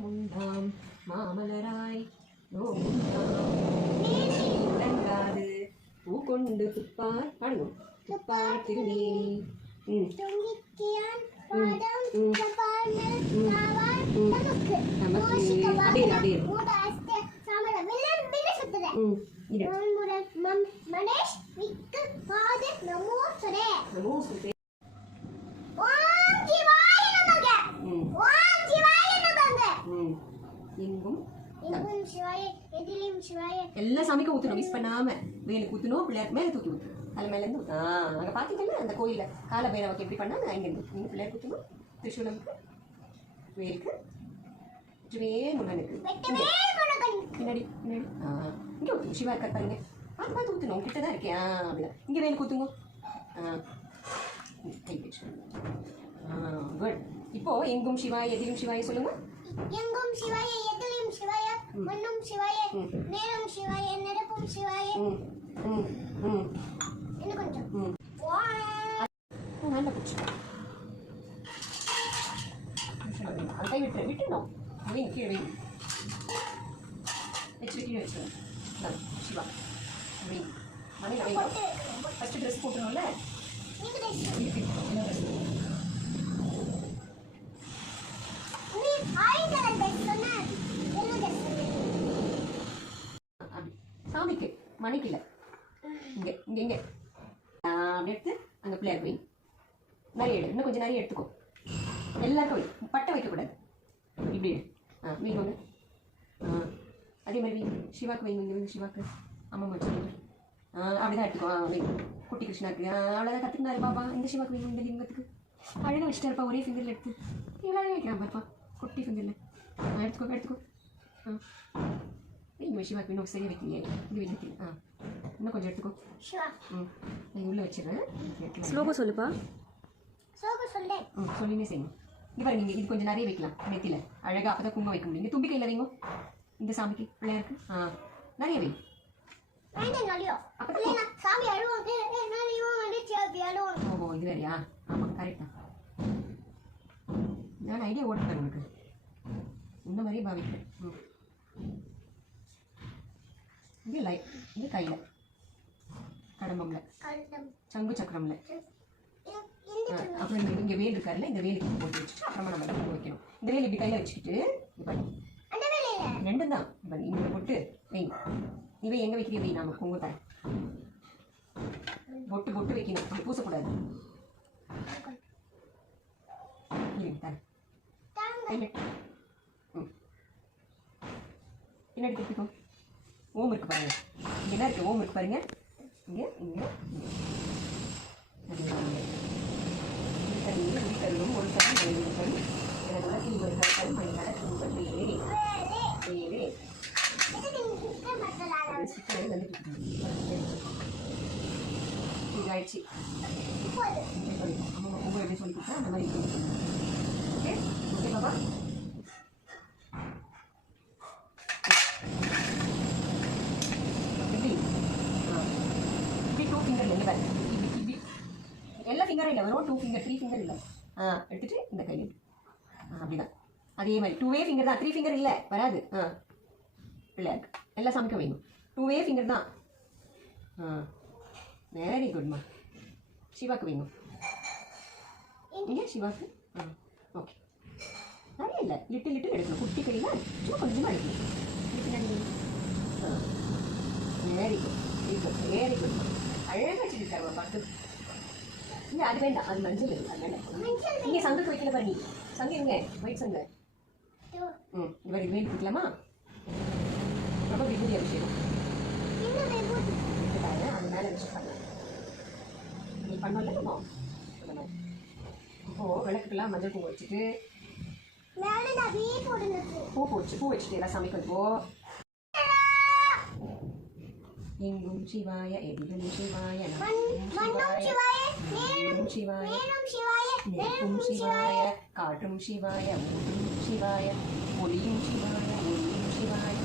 முண்டாம் மாமலராய் நோங்காது பூ கொண்டு துப்பார் பாடுவோம் துப்பார் திருநேரி எல்லா சாமிக்கும் ஊற்றணும், மிஸ் பண்ணாம. வேலுக்கு ஊற்றணும், பிள்ளையாருக்கு மேலே தூக்கி ஊற்றணும், தலை மேலேருந்து அங்கே பார்த்துக்கல அந்த கோயிலில் கால பைரவக்கு எப்படி பண்ணால் அங்கேருந்து இங்கே பிள்ளையாருக்கு ஊற்றணும், திரிசூலமுக்கு, வேலுக்கு, முன்னனுக்கு பின்னாடி பின்னாடி இங்கே ஊற்றணும். சிவா இருக்கார் பாருங்க, பார்த்து பார்த்து ஊற்றணும், கிட்ட தான் இருக்கேன். அப்படிதான் இங்கே வேலுக்கு ஊற்றுங்க. கை வச்சு குட். இப்போ எங்கும் சிவாய எதிலும் சிவாய சொல்லுங்க. எங்கும் சிவாய எதிலும் சிவாய மண்ணும் சிவாய நேரும் சிவாய நடப்பும் சிவாய. இன்னும் கொஞ்சம் நல்லா பிடிச்சி கை விட்டுணும். வைங்க கீழே வைங்க, வச்சு கீழே வச்சுக்கணும். சிவா அப்படி மனையில் வைங்க. ஃபஸ்ட்டு ட்ரெஸ் போட்டணும்ல, சாமிக்கு மணிக்கல இங்கே இங்கே இங்கே அப்படி எடுத்து அங்கே பிள்ளையார் போய் நிறைய எடு, இன்னும் கொஞ்சம் நிறைய எடுத்துக்கோ. எல்லாருக்கும் வை, பட்டை வைக்கக்கூடாது. இப்படி வைங்க ஒன்று. அதே மாதிரி சிவாக்கு வைங்க, இங்கே வந்து சிவாக்கு அம்மா வச்சு அப்படிதான் எடுத்துக்கோ. வைங்க குட்டி கிருஷ்ணாக்கு அவ்வளோதான் கற்றுக்கினாரு பாப்பா. இந்த சிவாக்கு வைங்க, இந்த லிங்கத்துக்கு அழகாக வச்சுட்டா இருப்பா, ஒரே ஃபிங்கரில் எடுத்து இவ்வளோ அழகாக வைக்கலாம் பாப்பா, குட்டி ஃபிங்கரில். எடுத்துக்கோ எடுத்துக்கோ. இங்கே சிவாக்கு இன்னும் சரியாக வைக்கலையே, இது வைக்க. இன்னும் கொஞ்சம் எடுத்துக்கோ. நான் உள்ளே வச்சிடுறேன். ஸ்லோகம் சொல்லுப்பா. சொல்லினே செய்யணும். இங்கே பாருங்க, நீங்கள் இது கொஞ்சம் நிறைய வைக்கலாம் நெத்தியில் அழகாக, அப்போ தான் குங்குமம் வைக்க முடியும். தும்பி கையில் வைங்க இந்த சாமிக்கு பிள்ளையாருக்கு. நிறைய வை. ஓஹோ இது வேறையா? ஆமாம் கரெக்ட் தான். நான் ஐடியா ஓட்டுறேன் உனக்கு, இந்த மாதிரியே பாவிக்கிறேன். இங்கே லை இது கையில் கடம்பம்ல சங்கு சக்கரம்ல. அப்புறம் இங்கே வேல் இருக்காருல்ல, இந்த வேலுக்கு போட்டு வச்சுட்டு அப்புறமா நம்ம பூ வைக்கணும். இந்த வேல் இப்படி கையில் வச்சுக்கிட்டு ரெண்டும் தான் இங்கே போட்டு வைங்க. இவன் எங்கே வைக்கிறீ வை, நாம பொங்க தரேன். பொட்டு பொட்டு வைக்கணும், அப்படி பூசக்கூடாது. தரேன் பின்னாடி திருப்பிக்கோ. ஓம் இருக்கு பாருங்க, இங்கே என்ன இருக்கு? ஓம் இருக்கு பாருங்க. இங்கே இங்கே கருவும் ஒரு கரும் எழுதுகள் எனது உலகில் ஒரு கருக்கள் மணி நடக்குங்கள் வேறு வேறு இதாயிடுச்சு. அம்மா உங்க எப்படி சொல்லி கொடுத்தா அந்த மாதிரி ஓகே ஓகே பாப்பா. எல்லா ஃபிங்கரும் இல்லை, வரும் 2 ஃபிங்கர் 3 ஃபிங்கர் இல்லை. எடுத்துட்டு இந்த கையில் அப்படிதான் அதே மாதிரி 2வே ஃபிங்கர் தான், 3 ஃபிங்கர் இல்லை வராது. பிள்ளையாருக்கு எல்லா சாமிக்கும் வேணும் 2வே ஃபிங்கர் தான். வெரி குட்மா. சிவாக்கு வேணும் இங்கே சிவாக்கு. ஓகே நிறைய இல்லை, லிட்டில் லிட்டில் எடுக்கணும். குட்டி கையில் சும்மா கொஞ்சமாக எடுக்கணும். வெரி குட் வெரி குட்மா. அழகாக வச்சுருக்காரு பார்த்து. இல்லை அது வேண்டாம், அது மஞ்சள் இல்லை, அது வேண்டாம். இங்கே சங்குக்கு வைக்கல பாரு, நீ சங்கு இங்கே ஒயிட் சங்கு. இவர் இது வேண்டி கொடுக்கலாமா? ரொம்ப விபூதி அபிஷேகம் அது மேலே வச்சு பண்ணலாம். நீ பண்ணல அந்த மாதிரி. இப்போது விளக்குக்கெல்லாம் மஞ்சள் பூ வச்சுட்டு பூ வச்சுட்டு எல்லாம் சமைக்கிறப்போ எங்கும் சிவாய எதிலும் சிவாய நமக்கும் சிவாய நெருப்பும் சிவாய காற்றும் சிவாய ஊற்றும் சிவாய ஒளியும் சிவாய ஒளியும் சிவாய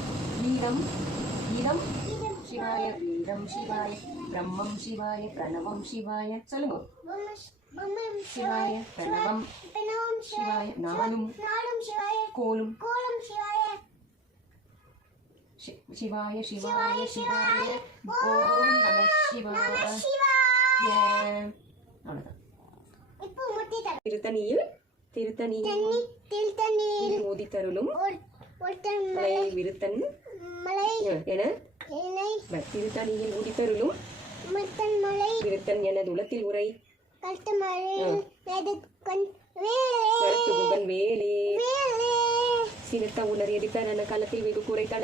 வீரம் வீரம் சிவாய வீரம் சிவாய பிரம்மம் சிவாய பிரணவம் சிவாய. சொல்லுங்க. சிவாய பிரணவம் சிவாய நாளும் கோலும் சிவாய சிவாய சிவாய ஓம் நம சிவாய. அவ்வளவுதான். இப்போ முட்டி தர திருத்தணியில் தண்ணி மோதி தருளும் ஒருத்தன் மலை விருத்தன் மலை என என்னை திருத்தணியில் ஊதித்தருளும் மத்தன் மலை விருத்தன் என துளத்தில் உரை கழுத்து மலையில் எதுக்கண் கருத்து புகன் வேலே வேலே சிறுத்த உணர் எதிர்த்த காலத்தில் வெகு குறைத்தன